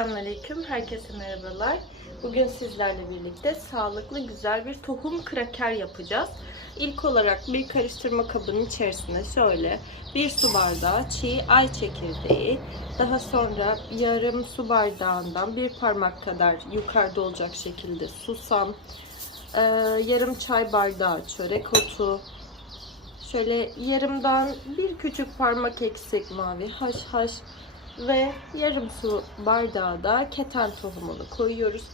Selamünaleyküm, herkese merhabalar. Bugün sizlerle birlikte sağlıklı güzel bir tohum kraker yapacağız. İlk olarak bir karıştırma kabının içerisine şöyle bir su bardağı çiğ ay çekirdeği, daha sonra yarım su bardağından bir parmak kadar yukarıda olacak şekilde susam, eee, yarım çay bardağı çörek otu, şöyle yarımdan bir küçük parmak eksik mavi haşhaş ve yarım su bardağı da keten tohumunu koyuyoruz.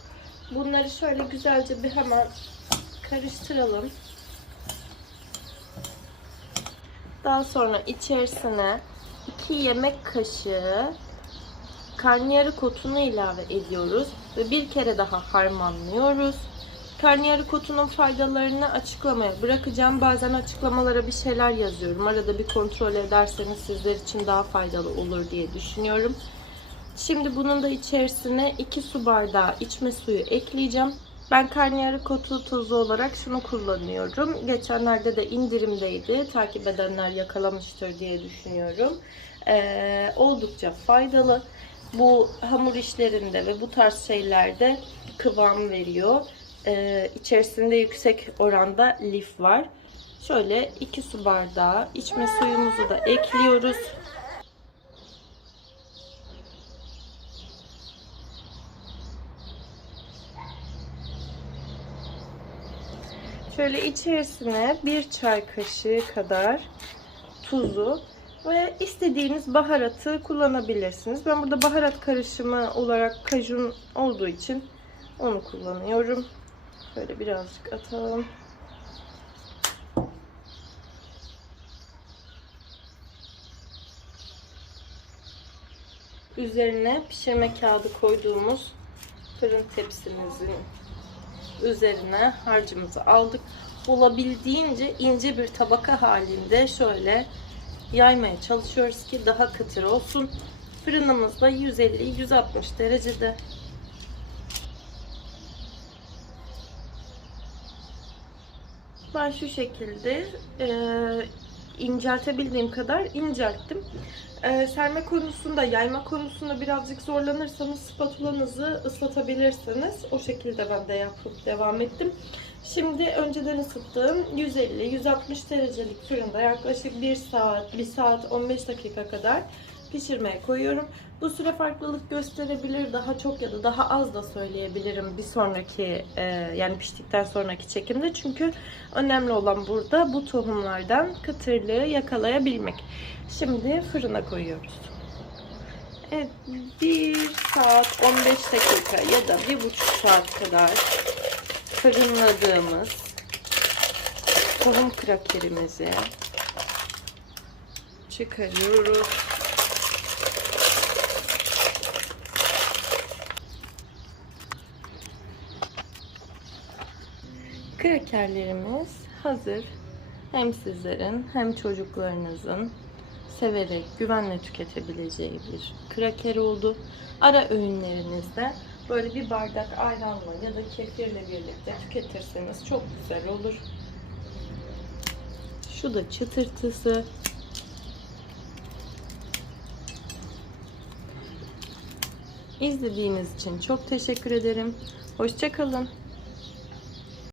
Bunları şöyle güzelce bir hemen karıştıralım. Daha sonra içerisine 2 yemek kaşığı karnıyarık otunu ilave ediyoruz ve bir kere daha harmanlıyoruz. Karnıyarık otunun faydalarını açıklamaya bırakacağım. Bazen açıklamalara bir şeyler yazıyorum. Arada bir kontrol ederseniz sizler için daha faydalı olur diye düşünüyorum. Şimdi bunun da içerisine 2 su bardağı içme suyu ekleyeceğim. Ben karnıyarık otu tuzu olarak şunu kullanıyorum. Geçenlerde de indirimdeydi. Takip edenler yakalamıştır diye düşünüyorum. Ee, oldukça faydalı. Bu hamur işlerinde ve bu tarz şeylerde kıvam veriyor. Ee, içerisinde yüksek oranda lif var. Şöyle 2 su bardağı içme suyumuzu da ekliyoruz. Şöyle içerisine bir çay kaşığı kadar tuzu ve istediğiniz baharatı kullanabilirsiniz. Ben burada baharat karışımı olarak kajun olduğu için onu kullanıyorum. Böyle birazcık atalım. Üzerine pişirme kağıdı koyduğumuz fırın tepsimizin üzerine harcımızı aldık. Olabildiğince ince bir tabaka halinde şöyle yaymaya çalışıyoruz ki daha kıtır olsun. Fırınımız da 150-160 derecede. Ben şu şekilde e, inceltebildiğim kadar incelttim. E, serme konusunda, yayma konusunda birazcık zorlanırsanız spatulanızı ıslatabilirsiniz. O şekilde ben de yapıp devam ettim. Şimdi önceden ısıttığım 150-160 derecelik fırında yaklaşık 1 saat, 1 saat 15 dakika kadar pişirmeye koyuyorum. Bu süre farklılık gösterebilir. Daha çok ya da daha az da söyleyebilirim bir sonraki e, yani piştikten sonraki çekimde. Çünkü önemli olan burada bu tohumlardan kıtırlığı yakalayabilmek. Şimdi fırına koyuyoruz. Evet, 1 saat 15 dakika ya da 1,5 saat kadar fırınladığımız tohum krakerimizi çıkarıyoruz. Krakerlerimiz hazır. Hem sizlerin hem çocuklarınızın severek, güvenle tüketebileceği bir kraker oldu. Ara öğünlerinizde böyle bir bardak ayranla ya da kefirle birlikte tüketirseniz çok güzel olur. Şu da çıtırtısı. İzlediğiniz için çok teşekkür ederim. Hoşçakalın.